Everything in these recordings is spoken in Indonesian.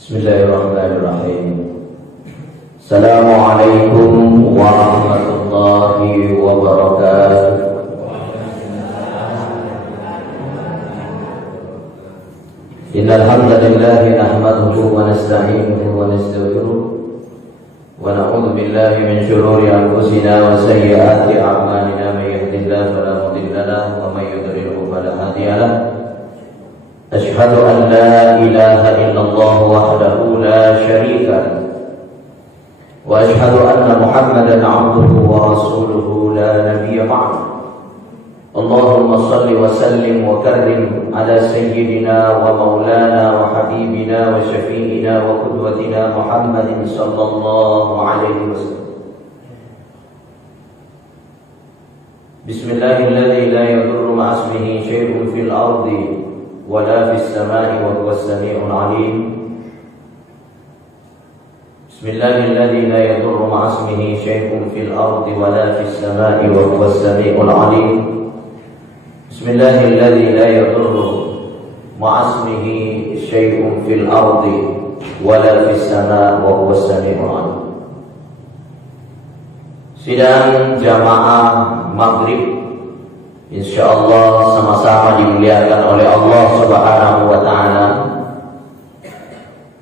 Bismillahirrahmanirrahim. Assalamualaikum warahmatullahi wabarakatuh. Innal hamdalillah nahmaduhu wa nasta'inuhu wa nastaghfiruh wa na'udzu billahi min shururi anfusina wa sayyiati a'malina may yahdihillahu fala mudilla lahu wa may yudlilhu fala hadiya lahu. أشهد أن لا إله إلا الله وحده لا شريك له وأشهد أن محمدا عبده ورسوله لا نبي بعده اللهم صل وسلم وكرم على سيدنا ومولانا وحبيبنا وشفيعنا وقدوتنا محمد صلى الله عليه وسلم. بسم الله الذي لا يضر مع اسمه شيء في الأرض ولا في السماء وهو السميع العليم. بسم الله الذي لا يضر مع اسمه شيء في الأرض ولا في السماء وهو السميع العليم. بسم الله الذي لا يضر مع اسمه شيء في الأرض ولا في السماء وهو السميع العليم. Sidang jamaah maghrib insyaallah sama-sama dimuliakan oleh Allah Subhanahu wa taala.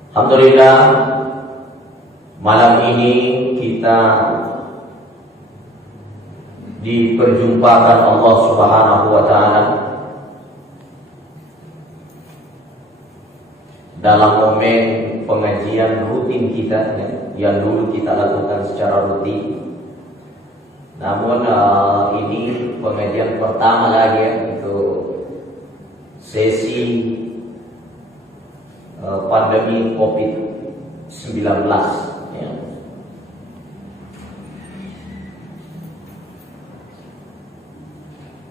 Alhamdulillah, malam ini kita diperjumpakan Allah Subhanahu wa taala dalam momen pengajian rutin kita yang dulu kita lakukan secara rutin. Namun ini pengajian pertama lagi untuk sesi pandemi COVID-19 ya.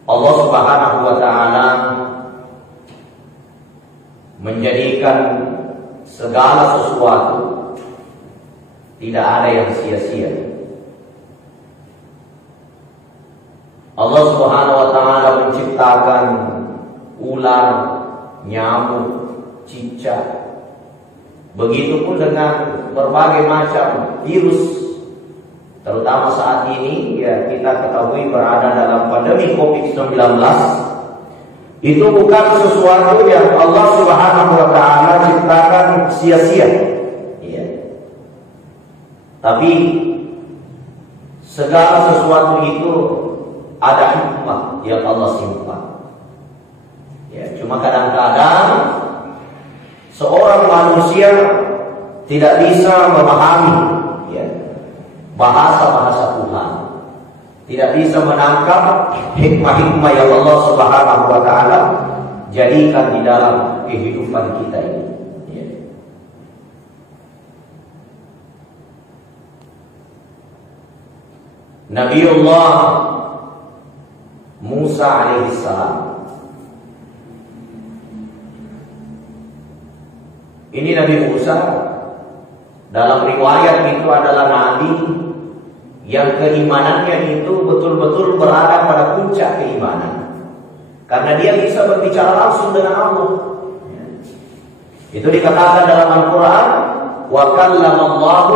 Allah Subhanahu wa taala menjadikan segala sesuatu tidak ada yang sia-sia. Allah Subhanahu wa taala menciptakan ular, nyamuk, cicak. Begitupun dengan berbagai macam virus. Terutama saat ini ya kita ketahui berada dalam pandemi COVID-19. Itu bukan sesuatu yang Allah Subhanahu wa taala ciptakan sia-sia. Ya. Tapi segala sesuatu itu ada hikmah yang Allah simpan. Ya, cuma kadang-kadang seorang manusia tidak bisa memahami ya, bahasa-bahasa Tuhan, tidak bisa menangkap hikmah-hikmah yang Allah Subhanahu wa taala jadikan di dalam kehidupan kita ini. Ya. Nabiullah Musa alaihissalam. Ini Nabi Musa dalam riwayat itu adalah nabi yang keimanannya itu betul-betul berada pada puncak keimanan. Karena dia bisa berbicara langsung dengan Allah. Itu dikatakan dalam Al-Quran, wa kallamallahu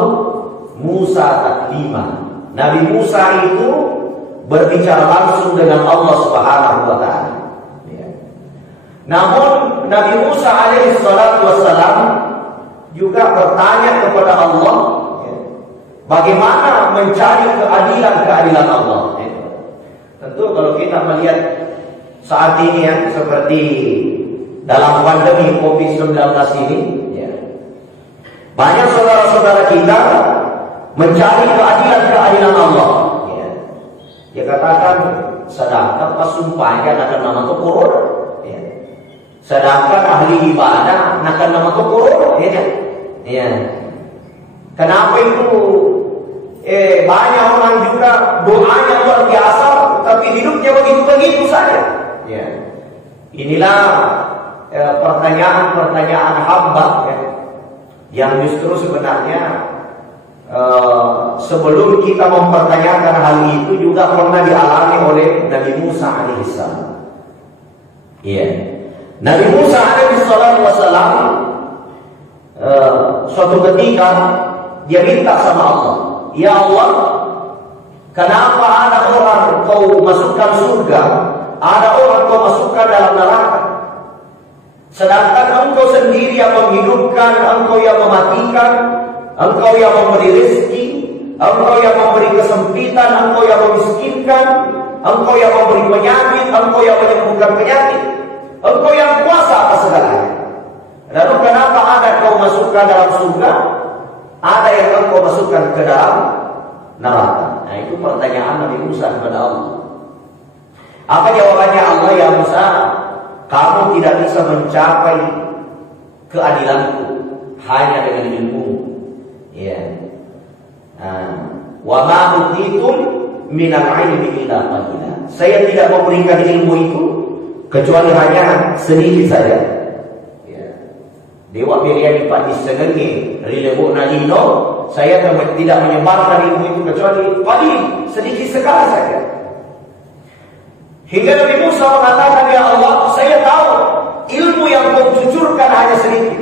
Musa taklima. Nabi Musa itu berbicara langsung dengan Allah Subhanahu wa taala. Ya. Namun Nabi Musa alaihi salatu wassalam juga bertanya kepada Allah, ya, bagaimana mencari keadilan Allah. Ya. Tentu kalau kita melihat saat ini ya, seperti dalam pandemi COVID-19 ini, ya, banyak saudara-saudara kita mencari keadilan Allah. Dia katakan sedangkan pasumpahnya akan nama tu corona, ya. Sedangkan ahli ibadah akan nama tu corona, ya. Ya. Kenapa itu? Banyak orang juga doanya luar biasa, tapi hidupnya begitu-begitu saja. Ya. Inilah pertanyaan-pertanyaan hamba ya, yang justru sebenarnya sebelum kita mempertanyakan hal itu juga pernah dialami oleh Nabi Musa alaihissalam. Iya. Nabi Musa alaihissalam suatu ketika dia minta sama Allah, ya Allah, kenapa ada orang kau masukkan surga, ada orang kau masukkan dalam neraka, sedangkan engkau sendiri yang menghidupkan, engkau yang mematikan, engkau yang memberi rezeki, engkau yang memberi kesempitan, engkau yang memiskinkan, engkau yang memberi penyakit, engkau yang menyembuhkan penyakit, engkau yang kuasa atas segalanya. Lalu kenapa ada kau masukkan dalam surga, ada yang engkau masukkan ke dalam neraka? Nah, itu pertanyaan Nabi Musa kepada Allah. Apa jawabannya Allah? Ya Musa, kamu tidak bisa mencapai keadilanku hanya dengan ilmu. Ya. Wa ma utitum minal ilmi illa qalila. Saya tidak memberikan ilmu itu kecuali hanya sedikit saja. Ya. Dewa Miriam pati sengengi rilebuk nalino, saya tidak menyebarkan ilmu itu kecuali sedikit sekali saja. Hingga Nabi Musa mengatakan, ya Allah, saya tahu ilmu yang kau cucurkan hanya sedikit,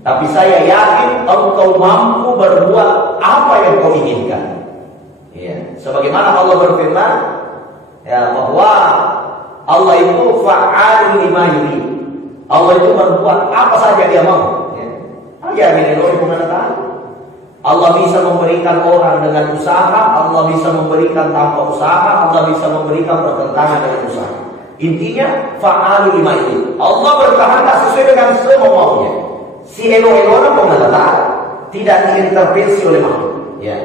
tapi saya yakin engkau mampu berbuat apa yang kau inginkan. Ya. Sebagaimana Allah berfirman, ya, bahwa Allah itu fa'alun lima yurid. Allah itu berbuat apa saja dia mau. Ya, Allah bisa memberikan orang dengan usaha, Allah bisa memberikan tanpa usaha, Allah bisa memberikan bertentangan dengan usaha. Intinya fa'alun lima yurid. Allah berkehendak sesuai dengan semua maunya. Si elo-elo tidak diintervensi oleh makhluk. Ya.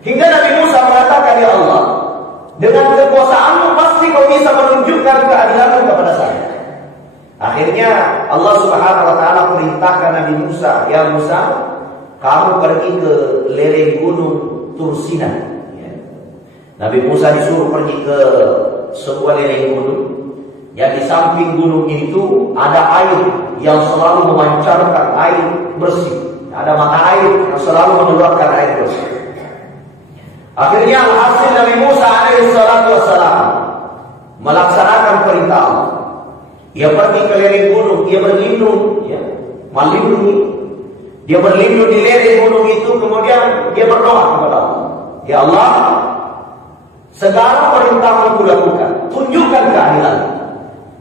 Hingga Nabi Musa mengatakan, ya Allah, dengan kekuasaanmu pasti kau bisa menunjukkan keadilanmu kepada saya. Akhirnya Allah Subhanahu wa taala perintahkan Nabi Musa, ya Musa, kamu pergi ke lereng gunung Tursina. Ya. Nabi Musa disuruh pergi ke sebuah lereng gunung. Yang di samping gunung itu ada air yang selalu memancarkan air bersih. Ada mata air yang selalu mengeluarkan air bersih. Akhirnya hasil Nabi Musa alaihissalam melaksanakan perintah Allah. Dia pergi ke lereng gunung, dia berlindung, ya, melindungi. Dia berlindung di lereng gunung itu, kemudian dia berdoa kepada Allah. Ya Allah, segala perintah yang lakukan, tunjukkan keadilan.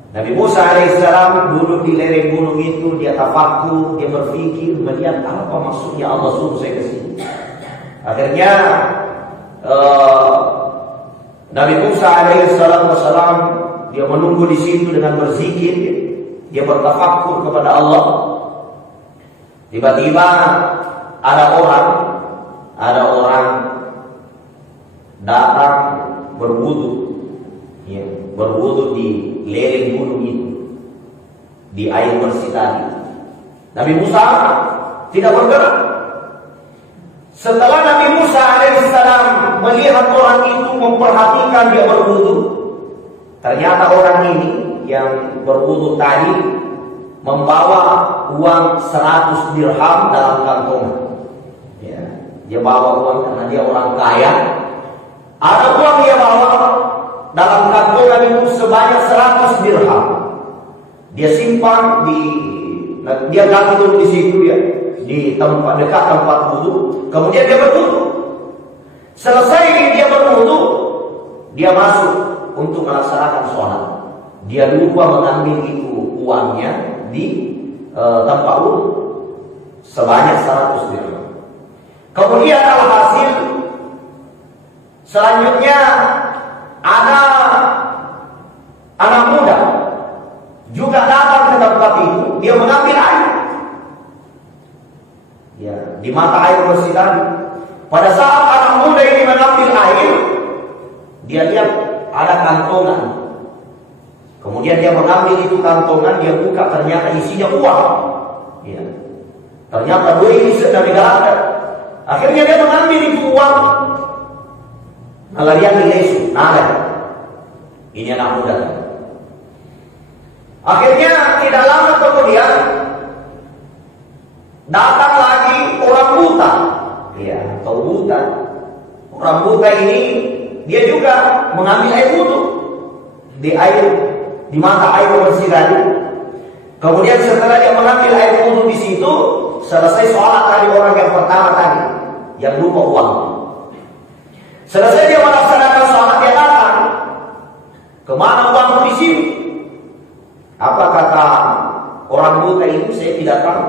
Nabi Musa alaihissalam duduk di lereng gunung itu, dia tafakur, dia berpikir, melihat apa maksudnya Allah suruh saya ke sini. Akhirnya Nabi Musa alaihissalam dia menunggu di situ dengan berzikir, dia bertafakur kepada Allah. Tiba-tiba ada orang datang berwudu, ya, berwudu di lereng gunung itu, di air bersih tadi. Nabi Musa tidak bergerak. Setelah Nabi Musa alaihissalam melihat orang itu memperhatikan dia berwudu, ternyata orang ini yang berwudu tadi membawa uang 100 dirham dalam kantongan. Ya, dia bawa uang karena dia orang kaya. Ada uang dia bawa dalam kantongan itu sebanyak 100 dirham. Dia simpan dia ganti dulu di situ ya, di tempat dekat tempat wudu. Kemudian dia berwudu. Selesai dia berwudu, dia masuk untuk melaksanakan sholat. Dia lupa mengambil itu uangnya di tempat wudu sebanyak 100 dirham. Kemudian alhasil selanjutnya ada anak muda juga datang ke tempat itu. Dia mengambil air, ya, di mata air bersih tadi. Pada saat anak muda ini mengambil air, dia lihat ada kantongan. Kemudian dia mengambil itu kantongan, dia buka, ternyata isinya uang. Ya. Ternyata duit ini sudah digalakan. Akhirnya dia mengambil itu uang. Nalarian di lesu, ini anak muda. Akhirnya tidak lama kemudian datang lagi orang buta. Ya, atau buta. Orang buta ini dia juga mengambil air wudu di mata air bersih tadi. Kemudian setelah dia mengambil air wudu di situ, selesai sholat tadi orang yang pertama tadi, yang lupa uang. Selesai dia melaksanakan sholat, dia datang. Kemana uangku di sini? Apa kata orang buta itu? Saya tidak tahu.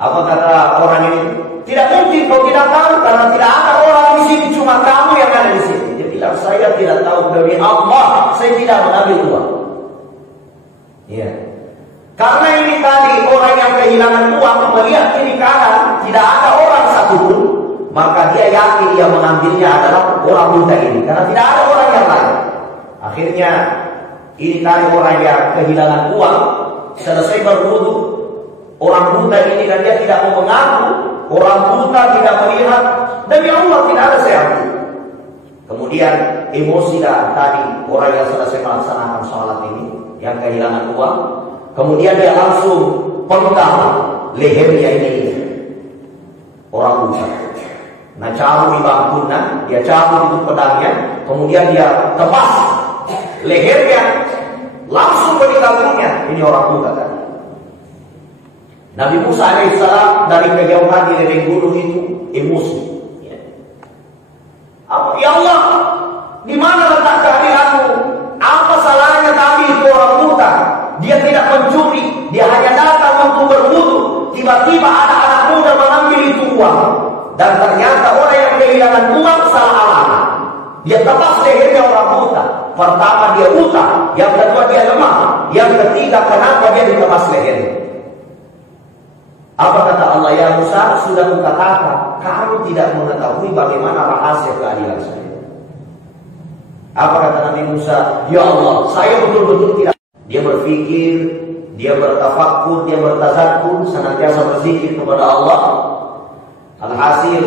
Apa kata orang ini? Tidak mungkin kau tidak tahu, karena tidak ada orang di sini, cuma kamu yang ada di sini. Dia bilang, saya tidak tahu, demi Allah saya tidak mengambil uang. Iya. Karena ini tadi orang yang kehilangan uang melihat kiri kanan tidak ada orang satupun, maka dia yakin dia mengambilnya adalah orang buta ini, karena tidak ada orang yang lain. Akhirnya ini tadi orang yang kehilangan uang selesai berwudu, orang buta ini, dan dia tidak mau mengaku, orang buta tidak melihat, demi Allah tidak ada saya ambil. Kemudian emosi tadi orang yang selesai melaksanakan sholat ini yang kehilangan uang, kemudian dia langsung penggal lehernya ini orang buta. Nah, cabut di bangkunya, dia cabut itu pedangnya, kemudian dia tebas lehernya, langsung meninggal dunia. Ini orang buta tadi. Nabi Musa alaihissalam dari kejauhan di lereng gunung itu emosi. Ya Allah, di mana letak keadilanmu? Apa salahnya tadi itu orang buta? Dia tidak mencuri, dia hanya datang untuk berwudu. Tiba-tiba ada anak muda mengambil itu uang, dan ternyata orang yang kehilangan uang salah alamat. Dia tebas lehernya orang buta. Pertama dia buta, yang kedua dia lemah, yang ketiga kenapa dia ditebas lehernya? Apa kata Allah? Ya Musa, sudah kukatakan, kamu tidak mengetahui bagaimana rahasia keadilan saya. Apa kata Nabi Musa? Ya Allah, saya betul-betul tidak. Dia berpikir, dia bertafakur, dia bertazakkur, senantiasa berzikir kepada Allah. Alhasil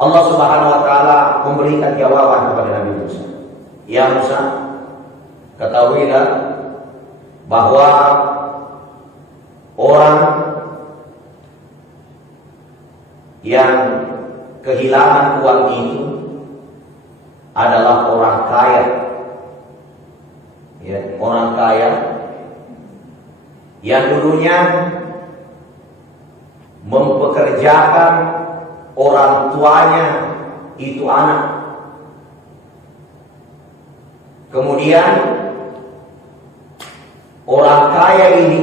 Allah Subhanahu wa taala memberikan jawaban kepada Nabi Musa. Ya Musa, ketahuilah bahwa orang yang kehilangan uang itu adalah orang kaya. Ya, orang kaya yang dulunya mempekerjakan orang tuanya itu anak. Kemudian orang kaya ini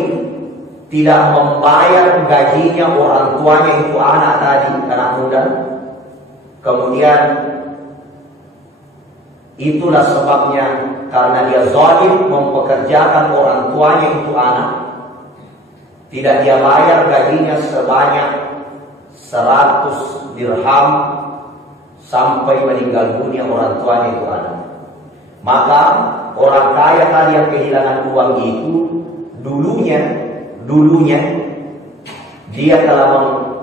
tidak membayar gajinya orang tuanya itu anak tadi, anak muda. Kemudian itulah sebabnya, karena dia zalim mempekerjakan orang tuanya itu anak, tidak dia bayar gajinya sebanyak 100 dirham sampai meninggal dunia orang tuanya itu anak. Maka orang kaya tadi yang kehilangan uang itu dulunya dia telah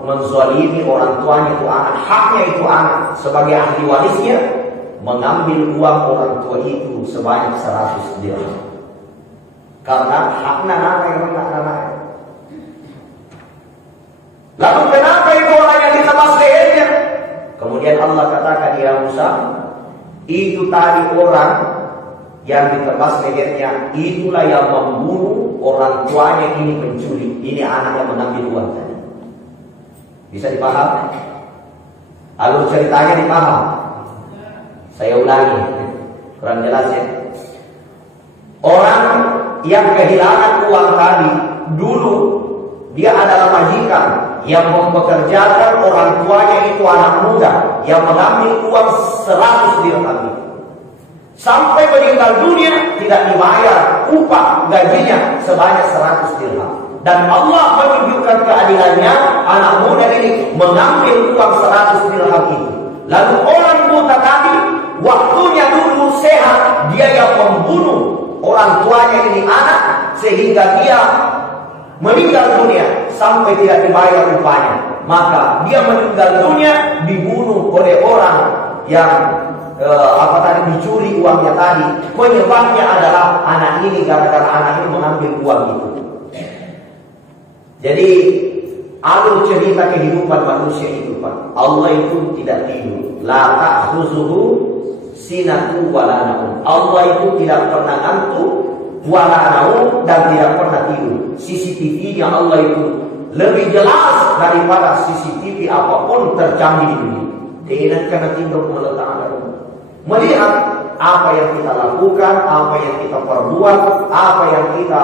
menzalimi orang tuanya itu anak, haknya itu anak sebagai ahli warisnya, mengambil uang orang tua itu sebanyak 100 dirham. Karena haknya anak yang anak. Lalu kenapa itu orang yang ditebas lehernya? Kemudian Allah katakan, ya Musa, itu tadi orang yang ditebas lehernya, itulah yang membunuh orang tuanya ini pencuri. Ini anak yang mengambil uang tadi. Bisa dipaham? Alur ceritanya dipaham? Saya ulangi, kurang jelas ya. Orang yang kehilangan uang tadi, dulu dia adalah majikan yang mempekerjakan orang tuanya itu anak muda, yang mengambil uang 100 dirham. Sampai meninggal dunia tidak dibayar upah gajinya sebanyak 100 dirham. Dan Allah menunjukkan keadilannya, anak muda ini mengambil uang 100 dirham itu. Lalu orang buta tadi, waktunya dulu sehat, dia yang membunuh orang tuanya ini anak, sehingga dia meninggal dunia sampai tidak dibayar upahnya. Maka dia meninggal dunia dibunuh oleh orang yang dicuri uangnya tadi. Penyebabnya adalah anak ini, gara-gara anak ini mengambil uang itu. Jadi alur cerita kehidupan manusia itu, Pak, Allah itu tidak tidur. La ta'khuzuhu sinatun wa la naum. Allah itu tidak pernah ngantuk wala naum, dan tidak pernah tidur. CCTV-nya Allah itu lebih jelas daripada CCTV apapun tercanggih di dunia. Dia karena tidur meletakkan, melihat apa yang kita lakukan, apa yang kita perbuat, apa yang kita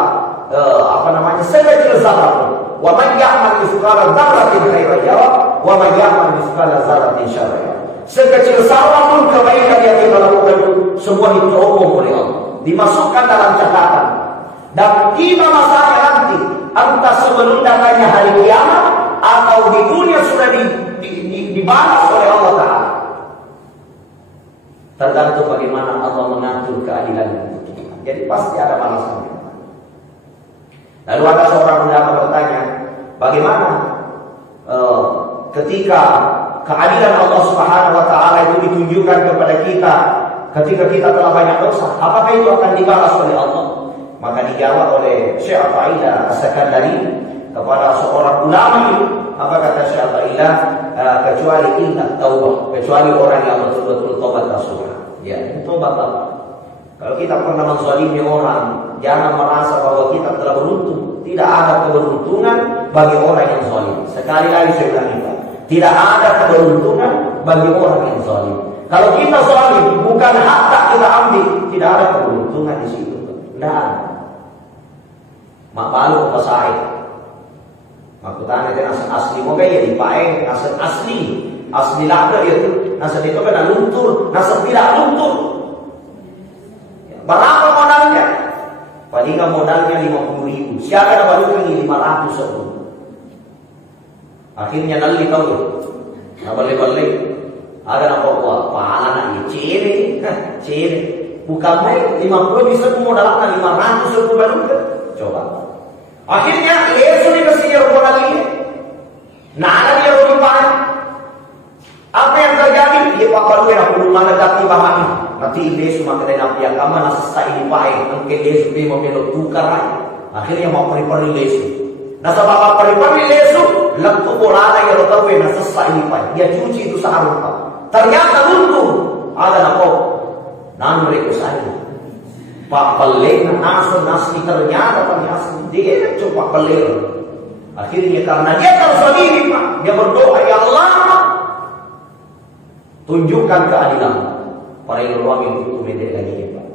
sekecil zarah. Wa man ya'mal mithqala dzarratin khairan yarah, wa man ya'mal mithqala dzarratin syarran yarah. Sekecil zarah pun kebaikan yang kita lakukan itu semua diterobong oleh Allah, dimasukkan dalam catatan. Dan tiba masanya nanti, entah sebelum datangnya hari kiamat atau di dunia sudah dibalas oleh Allah Ta'ala. Tergantung bagaimana Allah mengatur keadilan untuk kita. Jadi pasti ada balasannya. Lalu ada seorang ulama bertanya, bagaimana ketika keadilan Allah Subhanahu wa Ta'ala itu ditunjukkan kepada kita ketika kita telah banyak dosa, apakah itu akan dibalas oleh Allah? Maka dijawab oleh Syekh Athaillah As-Sakandari kepada seorang ulama itu, apa kata Syekh Athaillah? Kecuali illa taubah, kecuali orang yang betul-betul tobat nasuha. Ya, tobat apa? Kalau kita pernah menzalimi orang, jangan merasa bahwa kita telah beruntung. Tidak ada keberuntungan bagi orang yang zalim. Sekali lagi saya bilang itu, tidak ada keberuntungan bagi orang yang zalim. Kalau kita zalim, bukan hak tak kita ambil, tidak ada keberuntungan di situ. Tidak ada. Mak balu apa saya? Aku tanya dia nasi asli, mau kayak dipakai nasi asli lada itu, nasi itu kena luntur, nasi tidak luntur. Berapa modalnya? Paling modalnya 50.000. Siapa yang baru ini 500 ribu. Akhirnya nali tahu. Nah balik-balik. Ada apa buat? Pahala nak ciri. Bukan main 50 bisa modalnya 500 ribu baru. Coba. Akhirnya lesu dikasih modal ini. Nah ada dia rupiah. Apa yang terjadi? Dia bakal luar rumah negati bahani. Nanti dia cuma kena nabi agama nasi ini baik. Mungkin dia sudah memeluk tukar lagi. Akhirnya mau peri-peri lesu. Nasa bapak peri-peri lesu, lentuk bola yang lo tahu nasi ini baik. Dia cuci itu seharusnya. Ternyata luntur. Ada apa? Nan mereka saya. Pak pelik nasi ternyata kami asli. Dia coba pelik. Akhirnya karena dia tahu sendiri Pak, dia berdoa, ya Allah, tunjukkan keadilan. Para ilmuwan itu beda lagi Pak.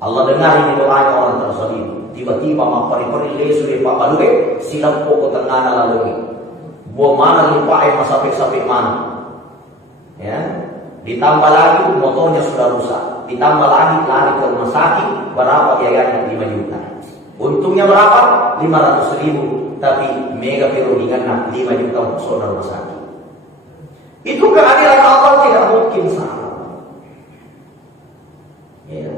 Allah dengar ini doanya orang tersalim. Tiba-tiba mapari-pari lesu di Pak Balue, silap pokok tengah lalu. Buah mana lupa sampai mana. Ya, ditambah lagi motornya sudah rusak. Ditambah lagi lari ke rumah sakit, berapa biayanya? 5 juta. Untungnya berapa? 500.000. Tapi mega perundingan 5 juta untuk rumah sakit. Itu keadilan Allah tidak mungkin salah. Ya.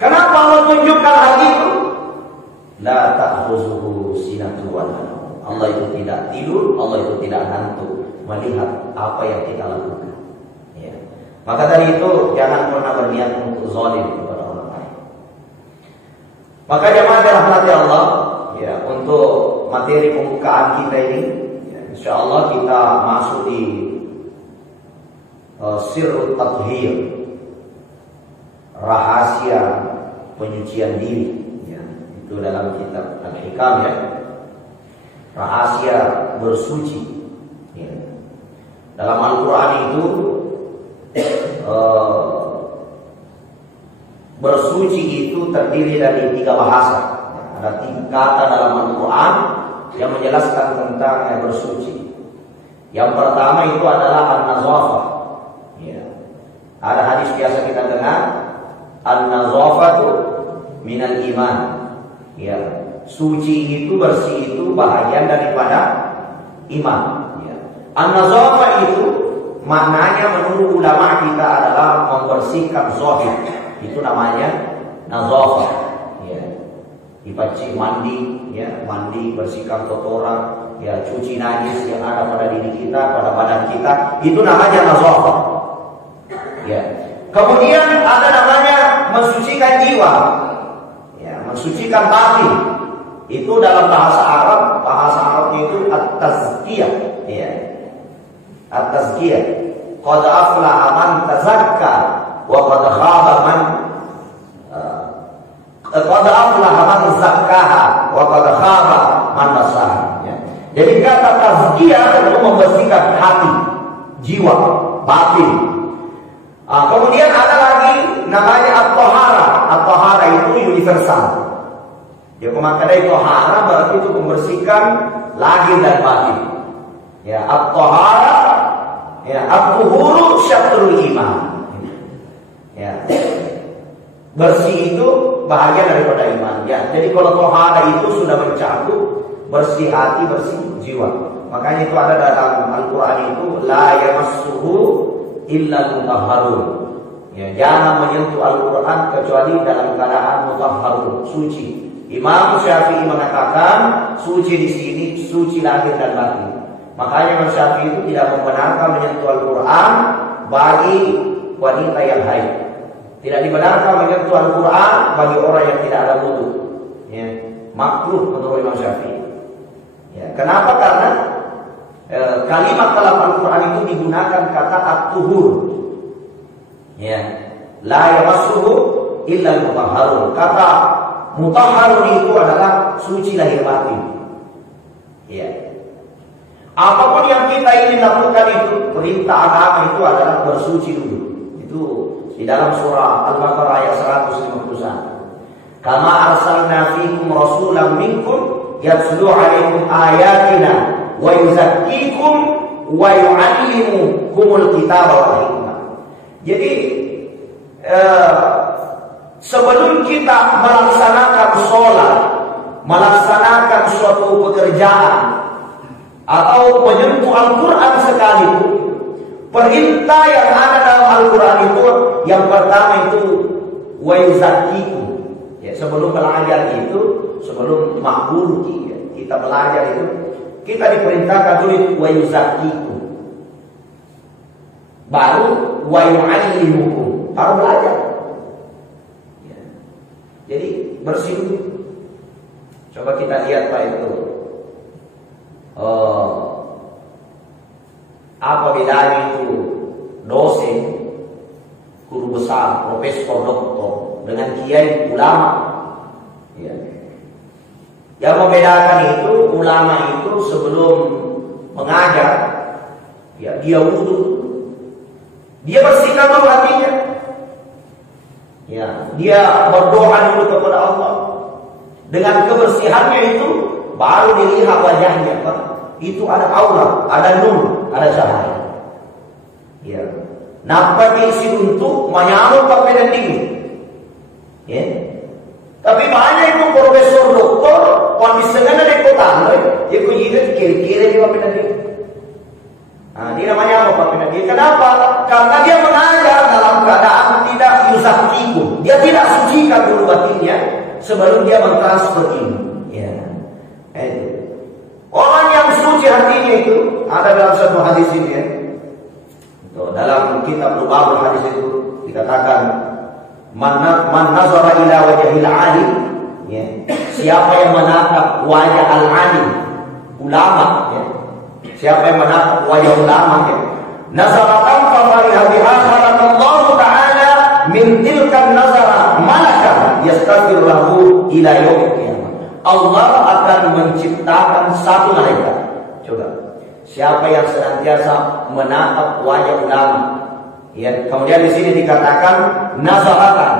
Kenapa Allah tunjukkan hal itu? La ta'khuzuhu sinatun wa nawm. Allah itu tidak tidur, Allah itu tidak ngantuk melihat apa yang kita lakukan. Ya. Maka dari itu jangan pernah berniat untuk zalim kepada orang lain. Maka jemaah dirahmati Allah, ya, untuk materi pembukaan kita ini, ya, insyaallah kita masuk di sirrut tathhir, rahasia penyucian diri, ya, itu dalam kitab Al-Hikam, ya, rahasia bersuci, ya. Dalam Al-Quran itu bersuci itu terdiri dari 3 bahasa, ya. Ada 3 kata dalam Al-Quran yang menjelaskan tentang bersuci. Yang pertama itu adalah an-nazafah, ya. Ada hadis biasa kita dengar, an-nazafatu minal iman. Ya, suci itu, bersih itu bahagian daripada iman. Ya. An-nazafah itu maknanya menurut ulama kita adalah membersihkan zahir. Itu namanya nazafah. Ya. Dipaci mandi, ya, mandi, bersihkan kotoran, ya, cuci najis yang ada pada diri kita, pada badan kita. Itu namanya nazafah. Ya. Kemudian ada namanya mensucikan jiwa, ya, mensucikan batin. Itu dalam bahasa Arabnya itu at-tazkiyah, ya, at-tazkiyah. Qad aflaha man tazakka wa qad khaba man Qad aflaha man zakkaha wa qad khaba man dassaha. Ya. Jadi kata tazkiyah itu membersihkan hati, jiwa, batin. Kemudian ada lagi namanya at-tahara. At-tahara itu universal. Ya, pemakaian tahara berarti itu membersihkan lahir dan batin. Ya, at-tahara, ya, at-tuhuru syatrul iman. Ya. Bersih itu bahagian daripada iman. Ya, jadi kalau tahara itu sudah mencakup bersih hati, bersih jiwa. Makanya itu ada dalam Al-Quran itu la yamassuhu illa mutahharun. Ya, jangan menyentuh Al-Quran kecuali dalam keadaan mutahharun, suci. Imam Syafi'i mengatakan suci di sini suci lahir dan batin. Makanya Imam Syafi'i itu tidak membenarkan menyentuh Al-Quran bagi wanita yang haid. Tidak dibenarkan menyentuh Al-Quran bagi orang yang tidak ada wudu. Ya, makruh menurut Imam Syafi'i. Ya, kenapa? Karena kalimat dalam Al-Quran itu digunakan kata at-tuhur. Ya, la yamassuhu illa mutahharun. Kata mutahharun itu adalah suci lahir batin. Ya. Apapun yang kita ingin lakukan itu, perintah agama itu adalah bersuci dulu. Itu di dalam surah Al-Baqarah ayat 151. Kama arsalna fiikum rasulan minkum yatslu 'alaikum ayatina wa yuzakkikum wa yu'allimukumul kitaba wal hikmah. Jadi sebelum kita melaksanakan sholat, melaksanakan suatu pekerjaan atau menyentuh Al-Quran sekalipun, perintah yang ada dalam Al-Quran itu yang pertama itu wa yuzakkikum. Ya, sebelum belajar itu, sebelum makbul kita belajar itu, kita diperintahkan dulu wa yuzakkikum. Baru wa yu'allimukum, baru belajar. Ya. Jadi bersih dulu. Coba kita lihat Pak itu. Apa bedanya itu dosen, guru besar, profesor, doktor dengan kiai ulama? Ya. Yang membedakan itu ulama itu sebelum mengajar, ya dia wudu, dia bersihkan dulu hatinya, ya dia berdoa dulu kepada Allah. Dengan kebersihannya itu baru dilihat wajahnya, Pak. Itu ada aura, ada nur, ada cahaya. Ya. Nampaknya isi untuk menyambut pakai dan dingin. Ya. Tapi banyak itu profesor doktor, kalau misalnya ada kota, dia kunjungi kiri-kiri di pakai dan dingin. Nah, ini namanya apa pakai dan dingin? Kenapa? Karena dia mengajar dalam keadaan tidak yuzakkikum. Dia tidak sucikan dulu batinnya sebelum dia mentransfer ilmu. Ya. Itu. Orang yang suci hatinya itu ada dalam satu hadis ini ya. Dalam kitab Lubabul hadis itu dikatakan man nazara ila wajhil alim, ya. Siapa yang menatap wajah al-alim, ulama, ya. Siapa yang menatap wajah ulama, ya. Nazaratan fa fariha biha khalaqallahu ta'ala min tilkan nazara malakan yastaghfir lahu ila yaumil qiyamah. Allah akan menciptakan satu malaikat. Coba, siapa yang senantiasa menatap wajah ulama? Ya, kemudian di sini dikatakan nazaratan,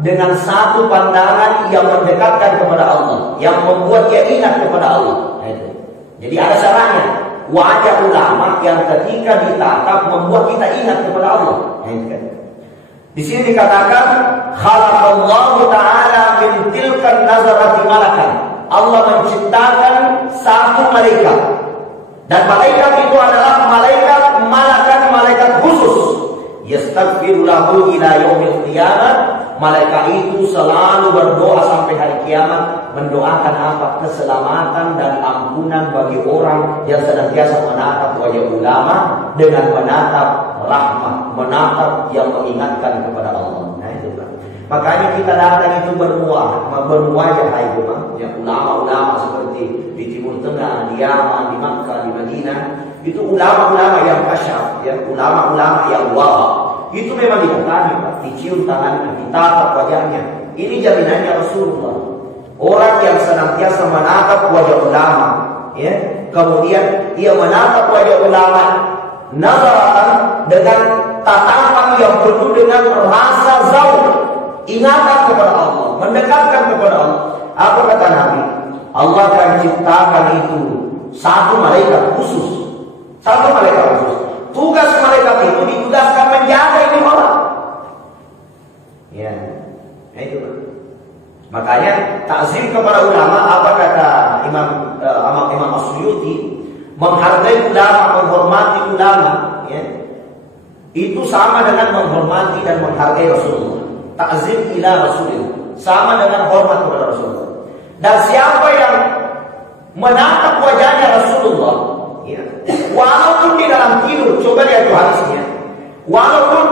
dengan satu pandangan yang mendekatkan kepada Allah, yang membuat dia ingat kepada Allah. Jadi ada syaratnya. Wajah ulama yang ketika ditatap membuat kita ingat kepada Allah. Di sini dikatakan khalaqallahu ta'ala min tilkan nazarati malakan. Allah menciptakan satu malaikat. Dan malaikat itu adalah malaikat malakan, malaikat khusus. Yastaghfiru lahu ila yaumil qiyamah. Malaikat itu selalu berdoa sampai hari kiamat, mendoakan apa? Keselamatan dan ampunan bagi orang yang senantiasa menatap wajah ulama dengan menatap rahmat, menatap yang mengingatkan kepada Allah. Nah itu kan. Makanya kita datang itu bermuajah itu kan. Ya, ulama-ulama seperti di Timur Tengah, di Yaman, di Makkah, di Madinah, itu ulama-ulama yang kasyaf, ya, ulama-ulama yang wabah. Itu memang didatangi, Pak, dicium tangannya, ditatap wajahnya. Ini jaminannya Rasulullah. Orang yang senantiasa menatap wajah ulama, ya, kemudian dia menatap wajah ulama, nazaratan dengan tatapan yang penuh dengan rasa zaud, ingatan kepada Allah, mendekatkan kepada Allah. Apa kata Nabi? Allah akan ciptakan itu satu malaikat khusus, satu malaikat khusus. Tugas malaikat itu ditugaskan menjaga ini orang. Ya, itu. Makanya takzim kepada ulama, apa kata Imam As-Suyuti, menghargai ulama, menghormati ulama, ya, itu sama dengan menghormati dan menghargai Rasulullah. Takzim ila Rasulullah sama dengan hormat kepada Rasulullah. Dan siapa yang menatap wajahnya Rasulullah, ya, walaupun di dalam tidur, coba lihat hadisnya, walaupun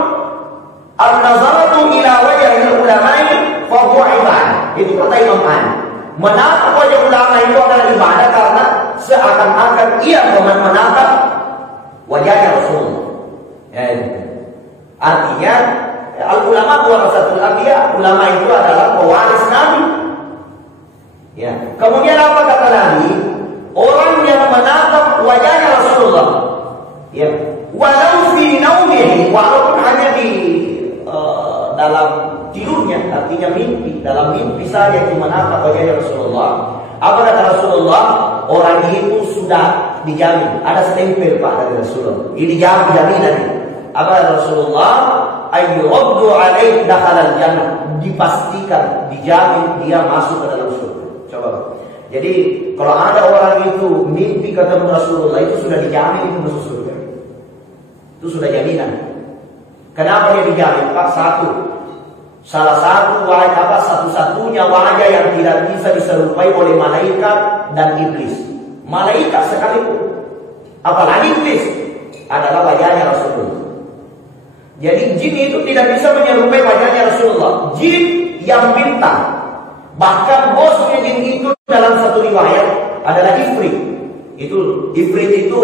an-nazaratu ila wajhil ulama'i fa huwa ibadah. Itu kata Imam An. Menatap wajah ulama itu adalah ibadah karena seakan-akan ia menatap wajahnya Rasulullah. Ya, artinya al-ulama warasatul anbiya, ulama itu adalah pewaris Nabi. Ya. Kemudian apa kata Nabi? Orang yang menatap wajahnya Rasulullah, ya, walau fi naumihi, walaupun hanya di dalam tidurnya, artinya mimpi, dalam mimpi saja cuma menatap wajahnya Rasulullah. Apa kata Rasulullah? Orang itu sudah dijamin, ada stempel Pak dari Rasulullah. Ini jaminan. Apa kata Rasulullah? Ayyuraddu alaih dakhalal jannah, dipastikan, dijamin dia masuk ke dalam surga. Coba. Jadi kalau ada orang itu mimpi ketemu Rasulullah, itu sudah dijamin itu masuk surga. Itu sudah jaminan. Kenapa dia dijamin? Pak, salah satu wajah, satu-satunya wajah yang tidak bisa diserupai oleh malaikat dan iblis. Malaikat sekalipun, apalagi iblis, adalah wajahnya Rasulullah. Jadi jin itu tidak bisa menyerupai wajahnya Rasulullah. Jin yang bintang, bahkan bosnya jin itu dalam satu riwayat adalah ifrit. Itu ifrit itu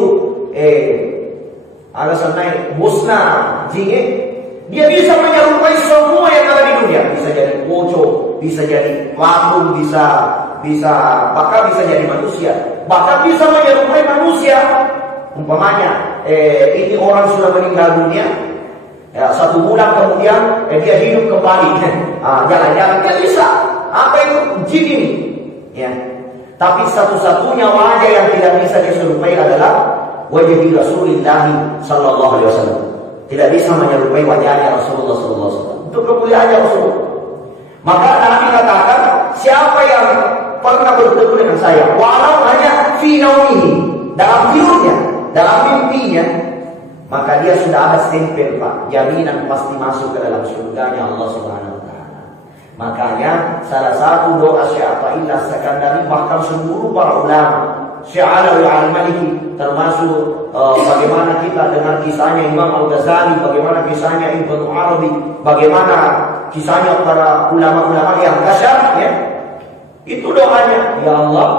alasan naik musnah jin. Dia bisa menyerupai semua yang ada di dunia. Bisa jadi pocong, bisa jadi makhluk, bisa bahkan bisa jadi manusia. Bahkan bisa menyerupai manusia. Umpamanya ini orang sudah meninggal dunia, ya, 1 bulan kemudian dia hidup kembali. Jalan-jalan dia bisa. Apa itu jin ini? Ya. Tapi satu-satunya wajah yang tidak bisa diserupai adalah wajah Rasulullah sallallahu alaihi wasallam. Tidak bisa menyerupai wajahnya Rasulullah sallallahu alaihi wasallam. Itu kemuliaannya Rasulullah. Maka Nabi katakan, siapa yang pernah bertemu dengan saya, walau hanya fi naumihi, dalam tidurnya, dalam mimpinya, maka dia sudah ada stempel Pak, jaminan pasti masuk ke dalam surganya Allah Subhanahu wa taala. Makanya salah satu doa Syekh Athaillah Sekandari, bahkan seluruh para ulama, Syekh Alawi Al-Maliki, termasuk bagaimana kita dengar kisahnya Imam Al-Ghazali, bagaimana kisahnya Ibnu Arabi, bagaimana kisahnya para ulama-ulama yang dahsyat, ya. Itu doanya, ya Allah,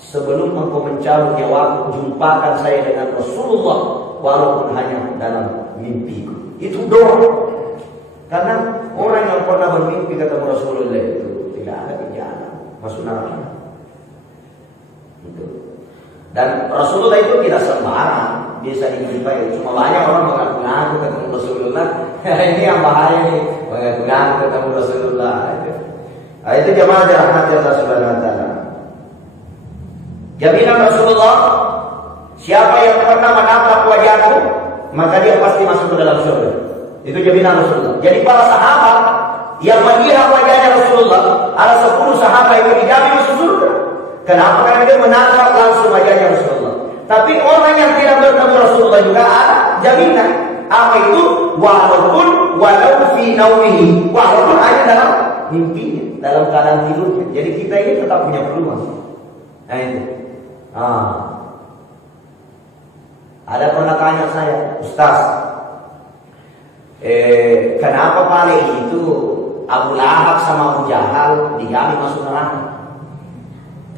sebelum Engkau mencabut nyawaku, jumpakan saya dengan Rasulullah walaupun hanya dalam mimpiku. Itu doa. Karena orang yang pernah bermimpi ketemu Rasulullah itu tidak ada bencana, masuk neraka. Itu. Dan Rasulullah itu tidak sembarang bisa dijumpai. Cuma banyak orang mengaku-ngaku ketemu Rasulullah. Ini yang bahaya nih, mengaku-ngaku ketemu Rasulullah. Itu jemaah dirahmati Allah Subhanahu wa taala. Jaminan Rasulullah, siapa yang pernah menatap wajahku, maka dia pasti masuk ke dalam surga. Itu jaminan Rasulullah. Jadi para sahabat yang melihat wajahnya Rasulullah, ada 10 sahabat yang dijamin masuk surga. Kenapa? Karena dia menatap langsung wajahnya Rasulullah. Tapi orang yang tidak bertemu Rasulullah juga ada jaminan. Apa itu? Walau fi naumihi, walaupun hanya dalam mimpinya, dalam keadaan tidurnya. Jadi kita ini tetap punya peluang. Nah itu. Ada pernah tanya saya, Ustaz, kenapa paling itu Abu Lahab sama Abu Jahal dijamin masuk neraka?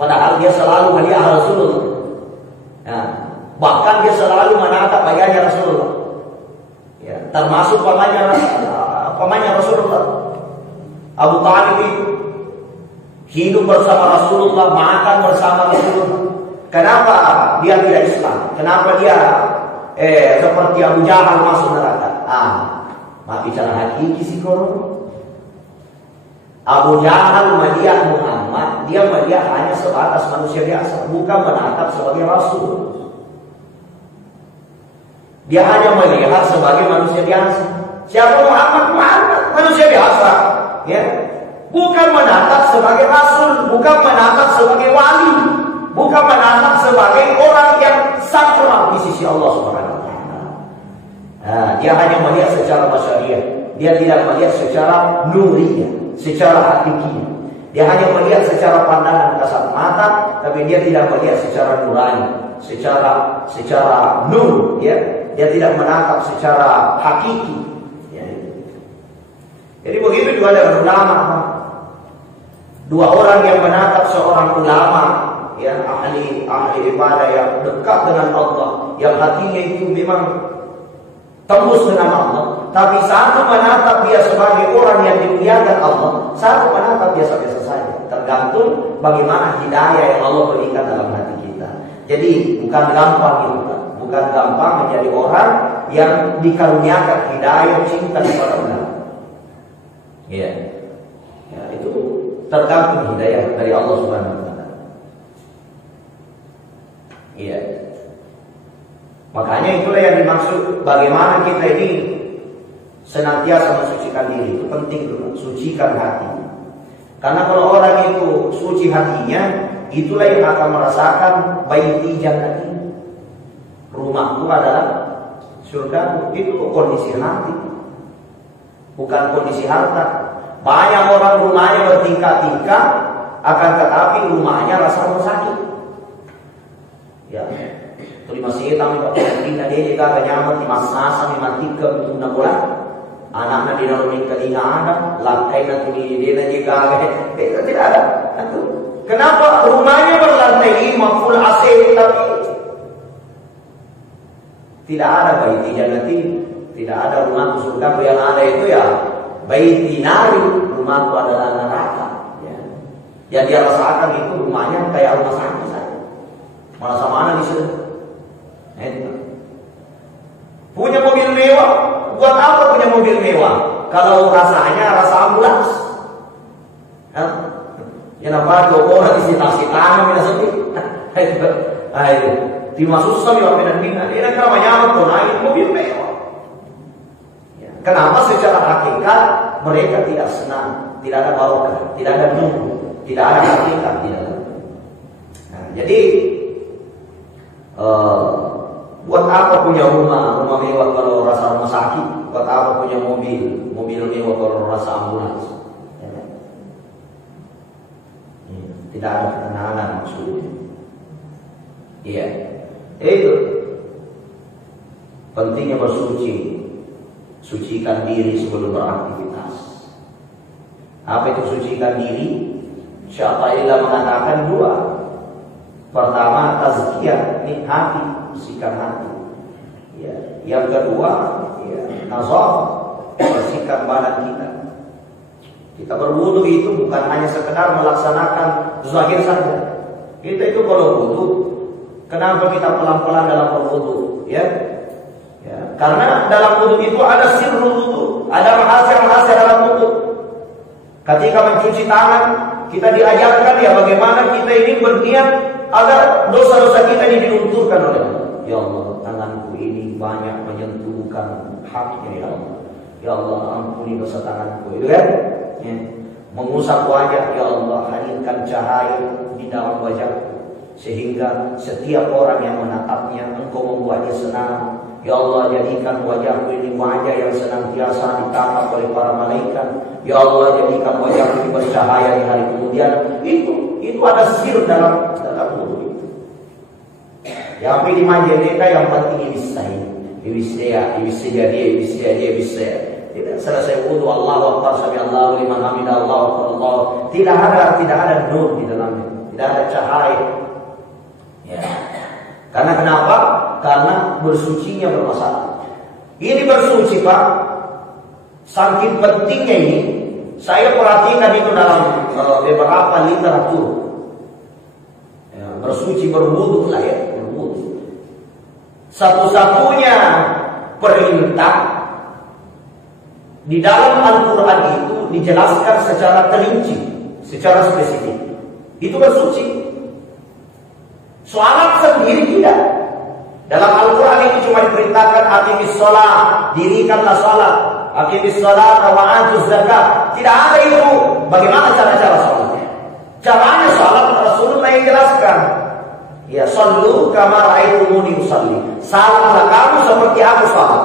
Padahal dia selalu melihat Rasulullah. Nah, bahkan dia selalu menatap wajahnya Rasulullah. Ya, termasuk pamannya Rasulullah. Abu Talib itu hidup bersama Rasulullah, makan bersama Rasulullah. Kenapa dia tidak Islam? Kenapa dia seperti Abu Jahal masuk neraka? Mak bicara hakiki sih kono. Abu Jahal melihat Muhammad, dia melihat hanya sebatas manusia biasa, bukan menatap sebagai Rasul. Dia hanya melihat sebagai manusia biasa. Siapa Muhammad? Muhammad manusia biasa, ya. Bukan menatap sebagai Rasul, bukan menatap sebagai wali, bukan menatap sebagai orang yang sakral di sisi Allah Subhanahu wa taala. Dia hanya melihat secara basyariah, dia tidak melihat secara nuriyah, secara hakikiyah. Dia hanya melihat secara pandangan kasat mata, tapi dia tidak melihat secara nurani, secara nur, ya. Dia tidak menangkap secara hakiki, ya. Jadi begitu juga dengan ulama. Dua orang yang menatap seorang ulama, ya, ahli ibadah yang dekat dengan Allah, yang hatinya itu memang tembus dengan Allah. Tapi satu menatap dia sebagai orang yang dimuliakan Allah, satu menatap biasa-biasa saja. Tergantung bagaimana hidayah yang Allah berikan dalam hati kita. Jadi bukan gampang itu, bukan gampang menjadi orang yang dikaruniakan hidayah cinta kepada ulama. Ya, itu tergantung hidayah dari Allah Subhanahu wa taala. Iya. Makanya itulah yang dimaksud bagaimana kita ini senantiasa mensucikan diri. Itu penting dulu, sucikan hati. Karena kalau orang itu suci hatinya, itulah yang akan merasakan baiti jannati. Rumahku adalah surga. Itu kondisi hati, bukan kondisi harta. Banyak orang rumahnya bertingkat-tingkat, akan tetapi rumahnya rasa sakit. Ya, terima kasih kami bapak kita dia juga nyaman di masa mati ke tuna bola. Anak-anak di dalam telinga ada, lantai nanti di dia juga tidak ada. Kenapa rumahnya berlantai 5 full AC tapi tidak ada baiti jannati, tidak ada rumah surga. Yang ada itu ya baiti nari, rumahku adalah neraka. Ya. Yang dia rasakan itu rumahnya kayak rumah sakit saja. Malah sama anak di sana. Punya mobil mewah, buat apa punya mobil mewah? Kalau rasanya rasa ambulans. Ya nampak dua orang isi nasi tangan mina sepi. Ayo, dimasuk sama orang mina. Ini namanya apa? Naik mobil mewah. Kenapa secara hakikat mereka tidak senang, tidak ada barokah, tidak ada nur, tidak ada hakikat, tidak ada. Jadi buat apa punya rumah mewah kalau rasa rumah sakit? Buat apa punya mobil mewah kalau rasa ambulans? Tidak ada ketenangan maksudnya. Iya, itu pentingnya bersuci. Sucikan diri sebelum beraktivitas. Apa itu sucikan diri? Syaikhullah mengatakan 2. Pertama, tazkiyah, ini hati, bersihkan hati. Ya. Yang kedua, ya, nazafah, bersihkan badan kita. Kita berwudu itu bukan hanya sekedar melaksanakan zahir saja. Kita itu kalau wudu, kenapa kita pelan-pelan dalam berwudu? Ya, karena dalam wudu itu ada sirrul wudu, ada rahasia-rahasia dalam wudu. Ketika mencuci tangan, kita diajarkan ya bagaimana kita ini berniat agar dosa-dosa kita ini dilunturkan oleh Allah. Ya Allah, tanganku ini banyak menyentuhkan haknya ya Allah. Ya Allah, ampuni dosa tanganku. Itu kan? Ya. Mengusap wajah, ya Allah, hadirkan cahaya di dalam wajahku sehingga setiap orang yang menatapnya Engkau membuatnya senang. Ya Allah, jadikan wajahku ini wajah yang senantiasa ditatap oleh para malaikat. Ya Allah, jadikan wajahku ini bercahaya di hari kemudian. Itu ada sir dalam wudu itu. Yang pilih majeleka yang penting ibisya. Tidak selesai wudu Allahu Akbar, sami Allahu liman hamidah, Allahu Akbar, Allah. Tidak ada nur di dalamnya, tidak ada cahaya. Ya. Karena kenapa? Karena bersucinya bermasalah. Ini bersuci Pak, saking pentingnya ini, Saya perhatikan itu dalam beberapa literatur. Ya, bersuci berwudu lah ya, berwudu. Satu-satunya perintah di dalam Al-Quran itu dijelaskan secara terinci, secara spesifik. Itu bersuci. Salat sendiri tidak. Dalam Al-Quran itu cuma diperintahkan aqimis shalah, dirikanlah salat, aqimis shalah wa atuz zakat. Tidak ada itu. Bagaimana cara-cara salatnya? Caranya salat Rasulullah yang jelaskan. Ya, sallu kama ra'aitumuni usalli. Salatlah kamu seperti aku salat.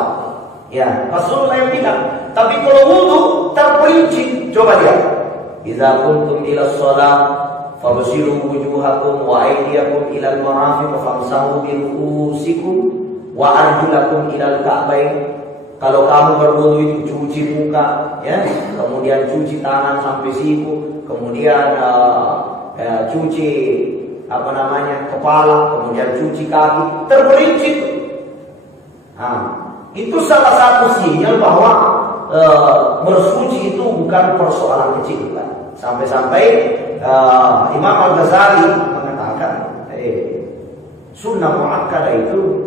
Ya, Rasulullah yang bilang. Tapi kalau wudu terperinci. Coba lihat. Idza kuntum ila shalah fabsiru wujuhakum wa aydiyakum ila al-marafiq famsahu bi ru'usikum wa arjulakum ila al-ka'bayn. Kalau kamu berwudu itu cuci muka, ya, kemudian cuci tangan sampai siku, kemudian cuci kepala, kemudian cuci kaki, terperinci. Nah, itu salah satu sinyal bahwa bersuci itu bukan persoalan kecil, kan? Sampai-sampai Imam Al-Ghazali mengatakan, sunnah muakkadah itu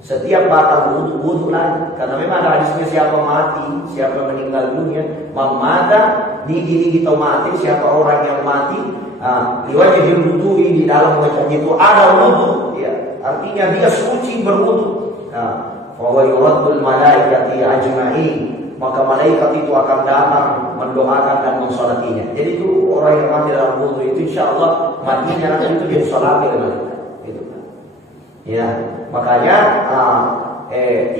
setiap batal wudu lagi. Karena memang ada hadisnya, siapa mati, siapa meninggal dunia, mamada gigi otomatis, siapa orang yang mati riwayat diwudui di dalam bacaan itu ada wudu, ya, artinya dia suci berwudu. Fa yuradul malaikati ajma'in, maka malaikat itu akan datang mendoakan dan mensolatinya. Jadi itu orang yang mati dalam wudu itu insyaallah matinya nanti itu disolati oleh malaikat. Gitu kan. Ya, makanya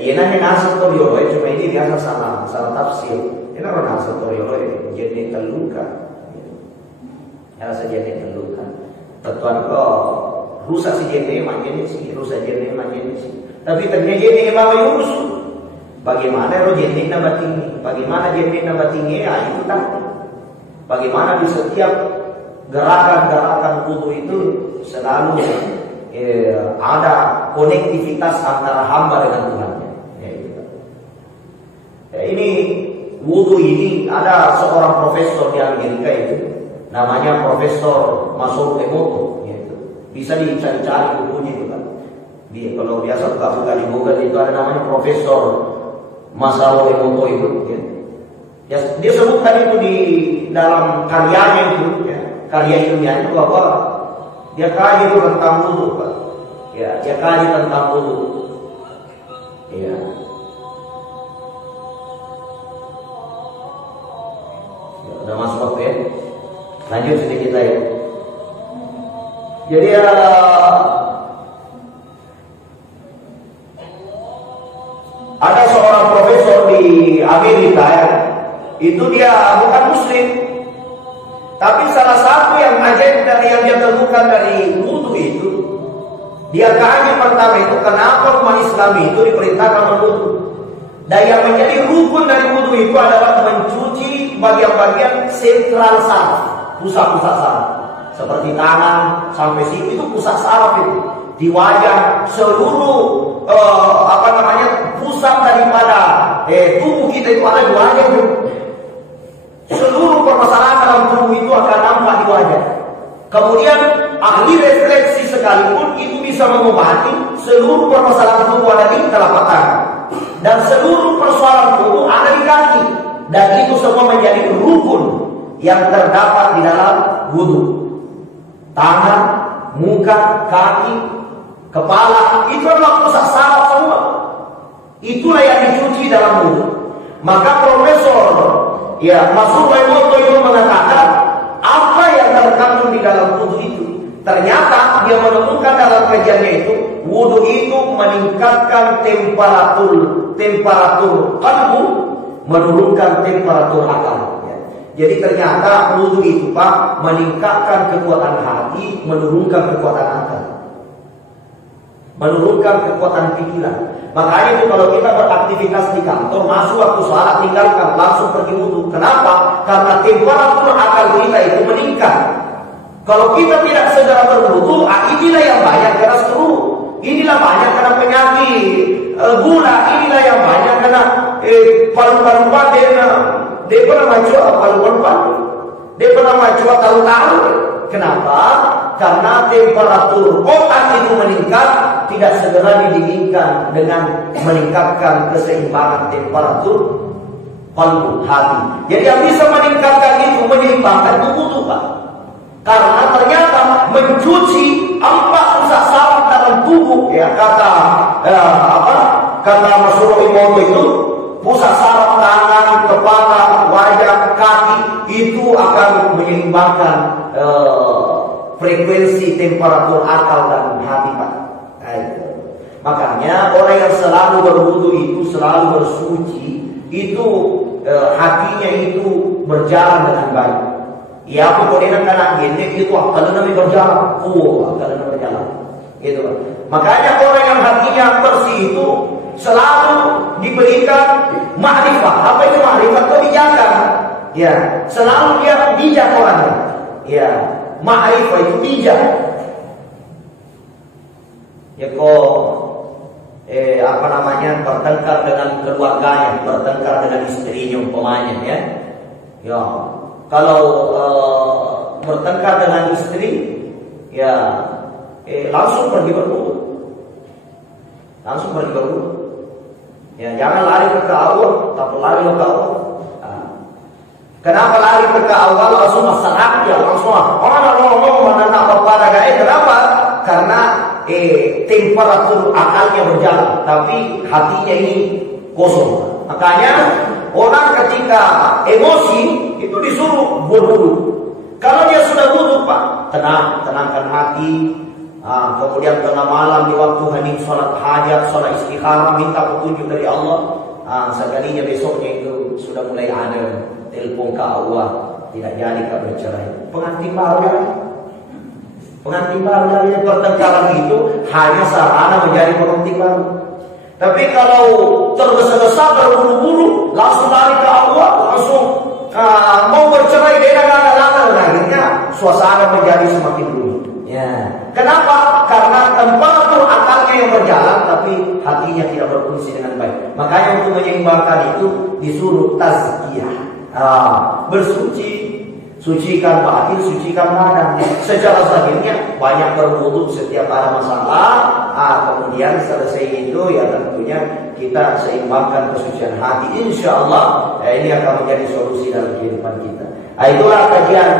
ini nasab toriolo cuma ini dia salah tafsir. Ini orang nasab toriolo jadi terluka. Ya saja dia terluka. Tetuan kok rusak si jene macam sih, rusak jene macam sih. Tapi ternyata jene bawa Yunus. Bagaimana roh jene nama tinggi? Bagaimana jene nama tinggi? Ya itu tadi. Bagaimana di setiap gerakan-gerakan wudu itu selalu ada konektivitas antara hamba dengan Tuhan. Ini wudu ini ada seorang profesor di Amerika itu, namanya Profesor Masaru Emoto. Bisa dicari-cari bukunya itu kan. Kalau biasa buka-buka di Google itu ada namanya Profesor Masaru Emoto itu. Ya, dia sebutkan itu di dalam karyanya itu, ya, karya ilmiahnya itu apa? Dia kaji itu tentang wudu, Pak. Ya, dia kaji tentang wudu. Ya. Ya, udah masuk waktu ya. Lanjut sedikit lagi. Jadi ada seorang profesor di Amerika ya. Itu dia bukan muslim. Tapi salah satu yang ajaib dari yang dia temukan dari wudu itu, dia kaji pertama itu kenapa umat Islam itu diperintahkan berwudu. Dan yang menjadi rukun dari wudu itu adalah mencuci bagian-bagian sentral saraf, pusat-pusat saraf, seperti tangan sampai siku itu pusat saraf itu. Di wajah seluruh pusat daripada tubuh kita itu ada di wajah itu. Seluruh permasalahan dalam tubuh itu akan nampak di wajah. Kemudian ahli refleksi sekalipun itu bisa mengobati seluruh permasalahan tubuh ada di telapak tangan. Dan seluruh persoalan tubuh ada di kaki. Dan itu semua menjadi rukun yang terdapat di dalam wudu. Tangan, muka, kaki, kepala, itu adalah pusat saraf semua. Itulah yang dicuci dalam wudu. Maka Profesor Masaru Emoto itu mengatakan apa yang terkandung di dalam wudu itu. Ternyata dia menemukan dalam kajiannya itu, wudu itu meningkatkan temperatur kalbu, menurunkan temperatur akal. Jadi ternyata wudu itu Pak meningkatkan kekuatan hati, menurunkan kekuatan akal, menurunkan kekuatan pikiran. Makanya itu kalau kita beraktivitas di kantor, masuk waktu sholat tinggalkan, langsung pergi wudu. Kenapa? Karena temperatur akal kita itu meningkat. Kalau kita tidak segera berwudu, inilah yang banyak kena stroke, inilah banyak kena penyakit gula, inilah yang banyak kena paru-paru badan Dia pernah maju apa lupa? Dia pernah maju tahu-tahu. Kenapa? Karena temperatur otak itu meningkat, tidak segera didinginkan dengan meningkatkan keseimbangan temperatur kalbu, hati. Jadi yang bisa meningkatkan itu, menyeimbangkan tubuh itu, Pak. Karena ternyata mencuci 4 pusat saraf dalam tubuh, ya kata Mas Surahimoto itu, pusat saraf tangan, kepala, wajah, kaki itu akan menyeimbangkan frekuensi temperatur akal dan hati, Pak. Makanya orang yang selalu berwudu itu, selalu bersuci, itu hatinya itu berjalan dengan baik. Ya pokoknya karena gendek itu kalau namanya berjalan, kalau namanya berjalan, gitu. Makanya orang yang hatinya bersih itu selalu diberikan makrifat. Apa itu makrifat? Kebijakan. Ya, selalu dia bijak orangnya. Ya, makrifat itu bijak. Ya kok bertengkar dengan keluarganya, bertengkar dengan istrinya umpamanya, ya. Ya, kalau bertengkar dengan istri, ya langsung pergi berwudu. Langsung pergi berwudu. Ya, jangan lari ke awal, tapi lari ke awal. Kenapa lari ke awal langsung masalah ya langsung orang nak apa kenapa? Karena temperatur akalnya berjalan, tapi hatinya ini kosong. Makanya orang ketika emosi itu disuruh berwudu. Kalau dia sudah wudu, Pak, tenangkan hati. Kemudian tengah malam di waktu hening sholat hajat, sholat istikharah, minta petunjuk dari Allah. Sekalinya besoknya itu sudah mulai ada telepon ke Allah, tidak jadi kau bercerai. Pengantin baru ya. Pengantin baru dari pertengkaran itu hanya sarana menjadi pengantin baru. Tapi kalau tergesa-gesa terburu-buru langsung lari ke Allah, langsung mau bercerai dengan anak-anak, akhirnya suasana menjadi semakin rumit. Ya. Kenapa? Karena temperatur akalnya yang berjalan, tapi hatinya tidak berfungsi dengan baik. Makanya untuk menyeimbangkan itu disuruh tazkiyah, bersuci. Sucikan batin, sucikan badan. Secara zahirnya banyak berwudu setiap ada masalah. Kemudian selesai itu ya tentunya kita seimbangkan kesucian hati. Insya Allah ini akan menjadi solusi dalam kehidupan kita. Itulah kajian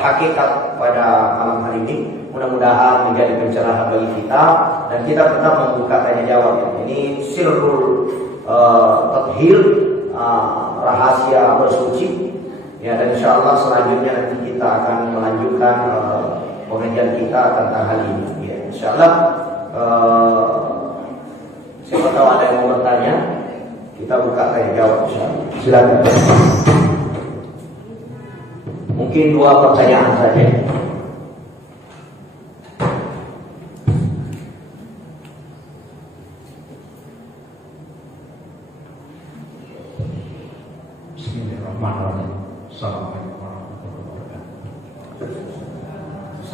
hakikat pada malam hari ini. Mudah-mudahan menjadi pencerahan bagi kita dan kita tetap membuka tanya jawab. Ini sirrul tathhir, rahasia bersuci. Ya, dan insya Allah selanjutnya nanti kita akan melanjutkan pengajian kita tentang hal ini. Ya, insya Allah siapa tahu ada yang mau bertanya, kita buka tanya jawab. Silakan. Mungkin 2 pertanyaan saja.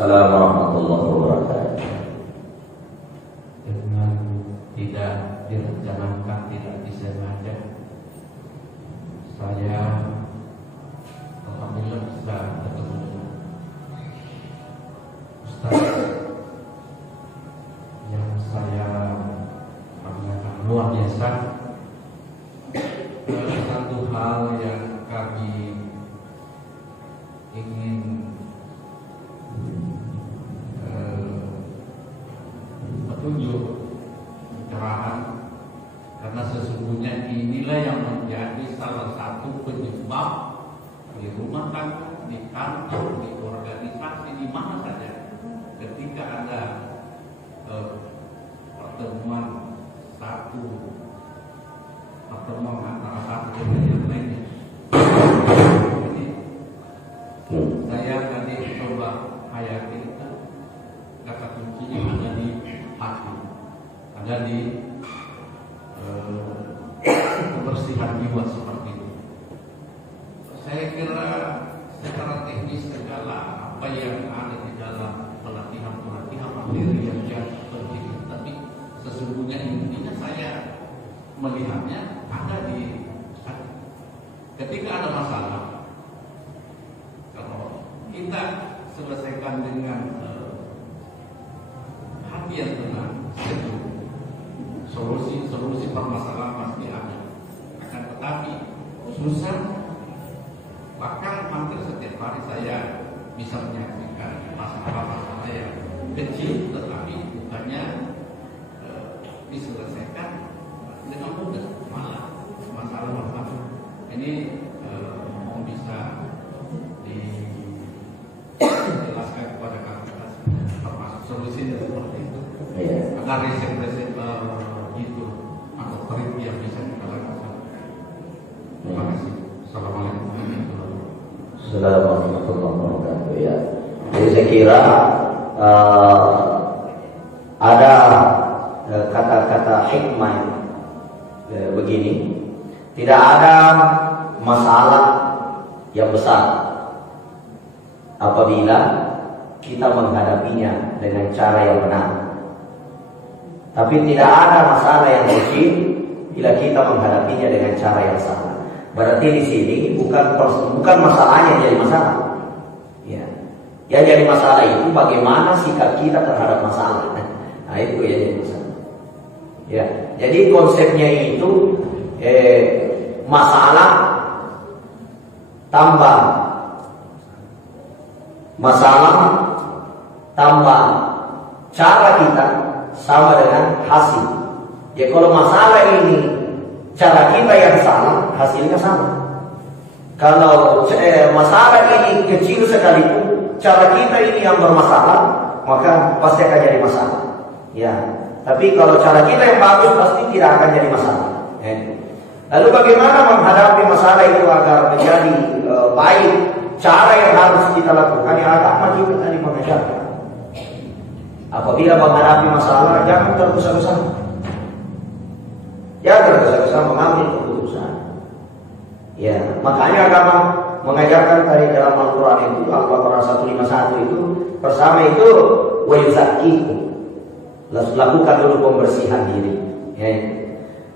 Assalamualaikum warahmatullahi wabarakatuh. Dengan tidak direncanakan, tidak disengaja, saya alhamdulillah bisa ketemu Ustaz yang saya banggakan luar biasa. Satu hal yang kami ingin petunjuk pencerahan, karena sesungguhnya inilah yang menjadi salah satu penyebab di rumah tangga, di kantor, di organisasi, di mana saja ketika ada pertemuan antara satu dengan yang lainnya. Jadi saya tadi coba hayati itu, kata kuncinya ada di hati, ada di kebersihan jiwa seperti itu. Saya kira secara teknis segala apa yang ada di dalam pelatihan materi yang penting, tapi sesungguhnya intinya saya melihatnya ada di hati. ketika ada masalah, kalau kita selesaikan dengan hati yang tenang, sejuk, solusi permasalahan pasti ada. Akan tetapi susah, bahkan hampir setiap hari saya bisa menyaksikan masalah-masalah yang kecil tetapi bukannya diselesaikan dengan mudah, malah masalah-masalah ini bisa dijelaskan kepada kami termasuk solusinya seperti itu. Agar resep-resep itu atau trik yang bisa kita lakukan. Terima kasih. Assalamualaikum warahmatullahi wabarakatuh. Ya, jadi saya kira ada kata-kata hikmah begini, tidak ada masalah yang besar apabila kita menghadapinya dengan cara yang benar. Tapi tidak ada masalah yang kecil bila kita menghadapinya dengan cara yang salah. Berarti di sini bukan masalahnya yang jadi masalah. Ya. Yang jadi masalah itu bagaimana sikap kita terhadap masalah. Nah, itu yang jadi masalah. Ya. Jadi konsepnya itu masalah tambah masalah tambah cara kita sama dengan hasil. Ya, kalau masalah ini cara kita yang salah, hasilnya sama. Kalau masalah ini kecil sekalipun, cara kita ini yang bermasalah, maka pasti akan jadi masalah. Ya, tapi kalau cara kita yang bagus, pasti tidak akan jadi masalah. Lalu bagaimana menghadapi masalah itu agar menjadi baik? Cara yang harus kita lakukan, yang agama kita tadi mengajarkan. Apabila menghadapi masalah, jangan tergesa-gesa. Jangan tergesa-gesa mengambil keputusan. Ya, makanya agama mengajarkan tadi dalam Al-Quran itu, Al-Baqarah 151 itu, bersama itu wa yuzakkikum. Lakukan dulu pembersihan diri.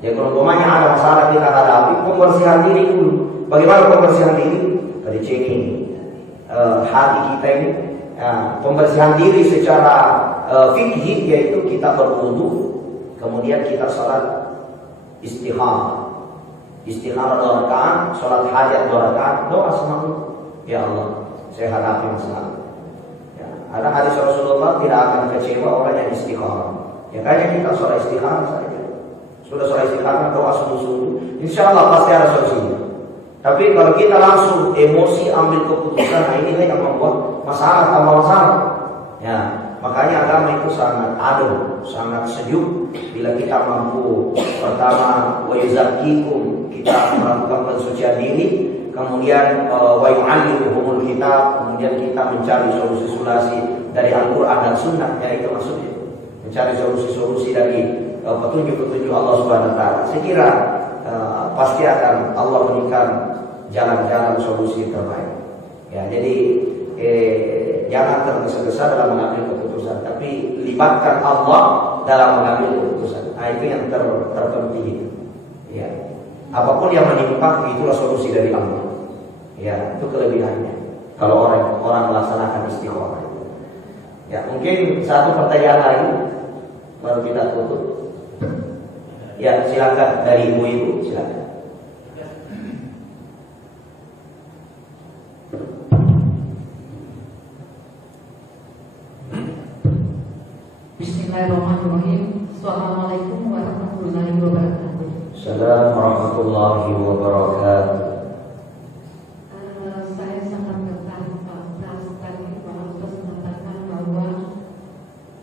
Ya, kalau umpamanya ada masalah kita hadapi, pembersihan diri dulu. Bagaimana pembersihan diri? Tadi checking hati kita ini. Pembersihan diri secara fikih, yaitu kita berwudu, kemudian kita sholat istikharah. Istikharah 2 rakaat, sholat hajat 2 rakaat, doa sama Allah. Ya Allah, saya hadapi masalah. Ya, ada hadis Rasulullah, tidak akan kecewa orang yang istikharah. Ya, kayaknya kita sholat istikharah saja. Sudah sholat istikharah, doa sungguh-sungguh, insya Allah pasti ada solusinya. Tapi kalau kita langsung emosi ambil keputusan, nah ini yang membuat masalah tambah masalah. Ya, makanya agama itu sangat adil, sangat sejuk. Bila kita mampu, pertama wa yuzakkikum, kita melakukan pensucian diri, kemudian wa yu'allimuhumul kitab, kemudian kita mencari solusi-solusi dari Al-Quran dan Sunnah. Ya, itu maksudnya, mencari solusi-solusi dari petunjuk-petunjuk Allah Subhanahu wa Ta'ala. Saya kira pasti akan Allah berikan jalan-jalan solusi terbaik. Ya, jadi jangan tergesa-gesa dalam mengambil keputusan, tapi libatkan Allah dalam mengambil keputusan. Nah, itu yang terpenting. Ya, apapun yang menimpa, itulah solusi dari Allah. Ya, itu kelebihannya. Kalau orang melaksanakan istiqomah. Ya, mungkin satu pertanyaan lagi baru kita tutup. Ya, silakan dari ibu-ibu, silakan. Bismillahirrahmanirrahim. Assalamualaikum warahmatullahi wabarakatuh. Assalamualaikum warahmatullahi wabarakatuh. Saya sangat tertarik tadi Pak Ustaz mengatakan bahwa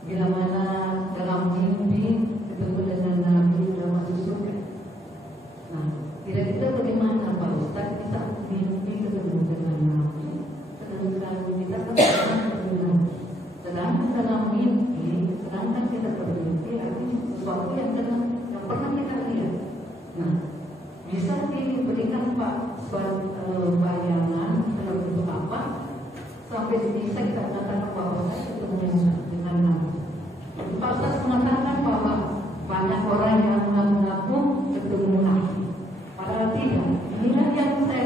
bila mana dalam mimpi ketemu dengan Nabi dalam masuk surga. Nah, kira-kira bagaimana Pak Ustaz kita mimpi ketemu dengan Nabi, sedangkan kita kan sedangkan dalam mimpi, sedangkan kita bermimpi artinya sesuatu yang pernah kita lihat. Nah, bisa diberikan Pak suatu bayangan dalam bentuk apa sampai bisa kita katakan bahwa saya ketemu dengan Nabi. Pak Ustaz mengatakan bahwa banyak orang yang mengaku ketemu Nabi, padahal tidak. Inilah yang saya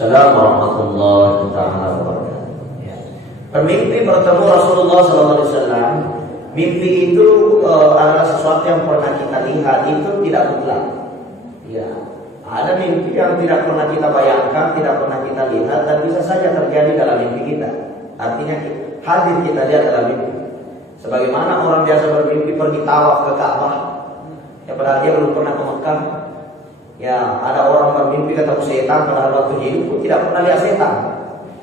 Assalamualaikum warahmatullahi wabarakatuh. Ya. Bermimpi bertemu Rasulullah SAW. Mimpi itu adalah sesuatu yang pernah kita lihat, itu tidak mutlak. Ya. Ada mimpi yang tidak pernah kita bayangkan, tidak pernah kita lihat, dan bisa saja terjadi dalam mimpi kita. Artinya hadir kita lihat dalam mimpi. Sebagaimana orang biasa bermimpi pergi tawaf ke Ka'bah, ya padahal dia belum pernah ke Mekah. Ya, ada orang bermimpi ketemu setan padahal waktu hidup pun tidak pernah lihat setan.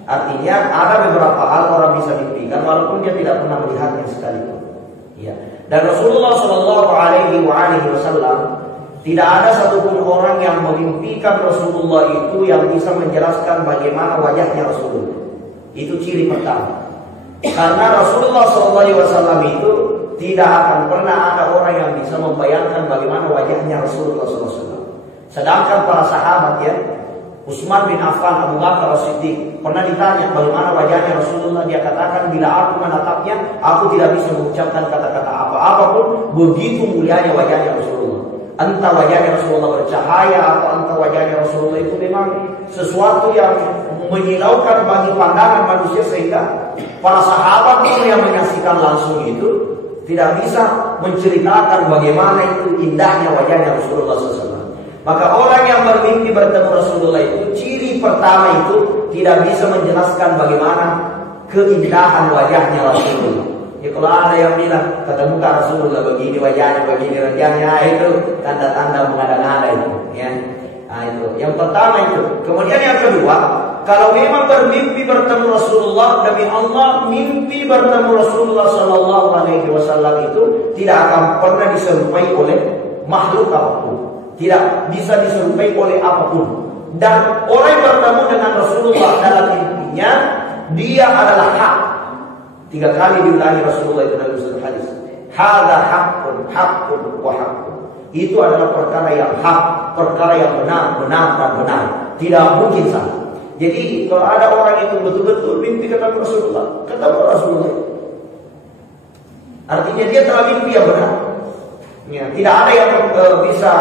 Artinya ada beberapa hal orang bisa mimpikan walaupun dia tidak pernah melihatnya sekalipun. Ya. Dan Rasulullah Shallallahu Alaihi Wasallam tidak ada satupun orang yang memimpikan Rasulullah itu yang bisa menjelaskan bagaimana wajahnya Rasulullah. Itu ciri pertama. Karena Rasulullah SAW itu tidak akan pernah ada orang yang bisa membayangkan bagaimana wajahnya Rasulullah SAW. Sedangkan para sahabat ya, Utsman bin Affan, Abu Bakar As-Siddiq pernah ditanya bagaimana wajahnya Rasulullah. Dia katakan bila aku menatapnya, aku tidak bisa mengucapkan kata-kata apa-apapun, begitu mulianya wajahnya Rasulullah. Entah wajahnya Rasulullah bercahaya atau entah wajahnya Rasulullah itu memang sesuatu yang menyilaukan bagi pandangan manusia, sehingga para sahabat yang menyaksikan langsung itu tidak bisa menceritakan bagaimana itu indahnya wajahnya Rasulullah SAW. Maka orang yang bermimpi bertemu Rasulullah itu ciri pertama itu tidak bisa menjelaskan bagaimana keindahan wajahnya Rasulullah. Ya, kalau ada yang bilang ketemu Rasulullah begini wajahnya, begini wajahnya, itu tanda-tanda mengada-ngada itu. Ya. Nah, itu yang pertama itu. Kemudian yang kedua, kalau memang bermimpi bertemu Rasulullah, demi Allah mimpi bertemu Rasulullah Shallallahu Alaihi Wasallam itu tidak akan pernah diserupai oleh makhluk apapun, tidak bisa diserupai oleh apapun. Dan orang yang bertemu dengan Rasulullah dalam mimpinya, dia adalah hak. 3 kali diulangi Rasulullah itu dalam satu hadis. Hadza haqqun, haqqun wa haqqun. Itu adalah perkara yang hak, perkara yang benar, benar dan benar. Tidak mungkin salah. Jadi kalau ada orang itu betul-betul mimpi ketemu Rasulullah, ketemu Rasulullah, artinya dia telah mimpi yang benar. Ya, tidak ada yang bisa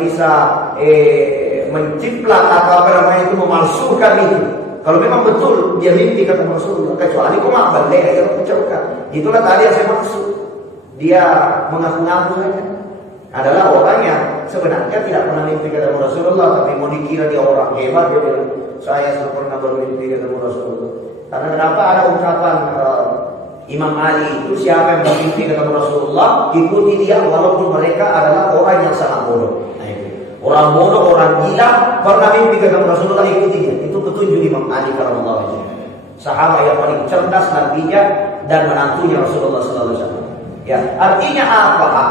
bisa menciplak atau itu memalsukan itu. Kalau memang betul dia mimpi ketemu Rasulullah, kecuali kok balik yang mengucapkan. Itulah tadi yang saya maksud. Dia mengaku-ngaku saja. Adalah orang yang sebenarnya tidak pernah mimpi ketemu Rasulullah, tapi mau dikira dia orang hebat, dia bilang saya sudah pernah bermimpi ketemu Rasulullah. Karena kenapa ada ucapan Imam Ali itu, siapa yang bermimpi ketemu Rasulullah ikuti dia walaupun mereka adalah orang yang sangat bodoh. Nah, itu. Orang bodoh, orang gila pernah mimpi ketemu Rasulullah, ikuti dia. Itu petunjuk Imam Ali radhiyallahu anhu. Sahabat yang paling cerdas dan bijak dan menantunya Rasulullah sallallahu alaihi wasallam. Ya, artinya apa?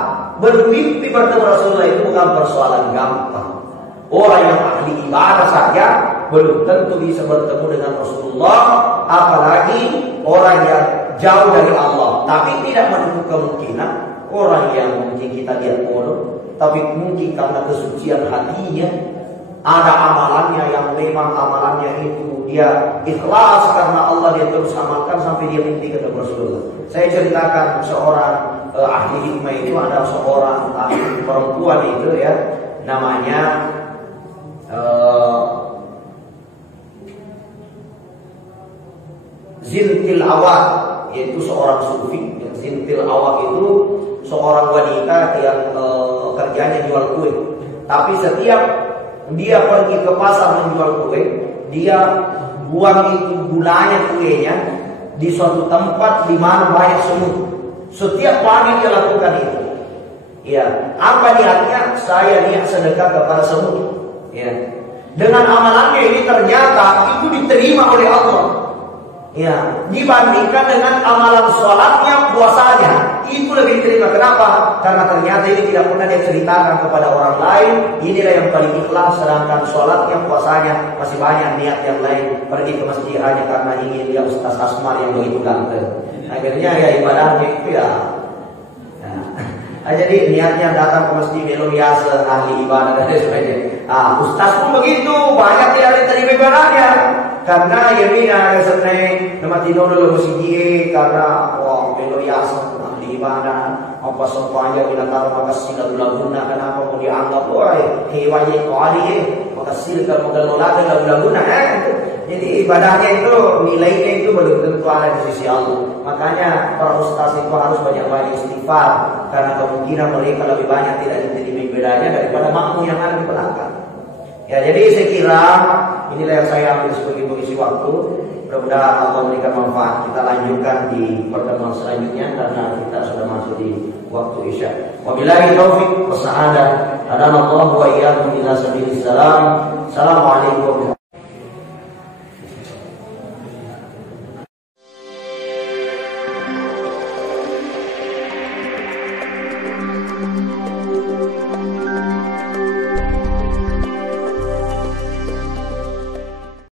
Bermimpi bertemu Rasulullah itu bukan persoalan gampang. Orang yang ahli ibadah saja belum tentu bisa bertemu dengan Rasulullah, apalagi orang yang jauh dari Allah. Tapi tidak menutup kemungkinan orang yang mungkin kita lihat bodoh, tapi mungkin karena kesucian hatinya, ada amalannya yang memang amalannya itu dia ikhlas karena Allah, dia terus amalkan sampai dia mimpi ketemu Rasulullah. Saya ceritakan seorang ahli hikmah itu, ada seorang ahli perempuan itu ya, namanya Zintil Awad, yaitu seorang sufi. Zintil Awad itu seorang wanita yang kerjanya jual kue. Tapi setiap dia pergi ke pasar menjual kue, dia buang itu gulanya kuenya di suatu tempat di mana banyak semut. Setiap pagi dia lakukan itu. Ya, apa niatnya? Saya niat sedekah kepada semut. Ya. Dengan amalannya ini ternyata itu diterima oleh Allah. Ya, dibandingkan dengan amalan sholatnya, puasanya, itu lebih diterima. Kenapa? Karena ternyata ini tidak pernah dia ceritakan kepada orang lain. Inilah yang paling ikhlas. Sedangkan sholatnya, puasanya masih banyak niat yang lain. Pergi ke masjid hanya karena ingin lihat Ustaz Asmar yang begitu ganteng. Akhirnya ya ibadahnya itu ya. Jadi niatnya datang ke masjid belum biasa ahli ibadah dan sebagainya. Ustaz pun begitu, banyak dia diterima ibadahnya. Karena ya mina seneng nama tidur dulu masjid karena belum biasa ahli ibadah. Apa sampainya bila taruh makasih lalu laguna, kenapa mau dianggap hewannya kali kasih kalau mengelola lagu-lagu jadi ibadahnya itu nilainya itu belum tentu ada di sisi Allah. Makanya para ustaz itu harus banyak-banyak istighfar karena kemungkinan mereka lebih banyak tidak diterima ibadahnya daripada makmum yang ada di belakang. Ya, jadi saya kira inilah yang saya ambil sebagai pengisi waktu. Mudah-mudahan Allah memberikan manfaat. Kita lanjutkan di pertemuan selanjutnya karena kita sudah masuk di waktu Isya. Wabillahi taufiq wa sa'adah. Hadanallahu wa iyyakum ila sabilis salam. Assalamualaikum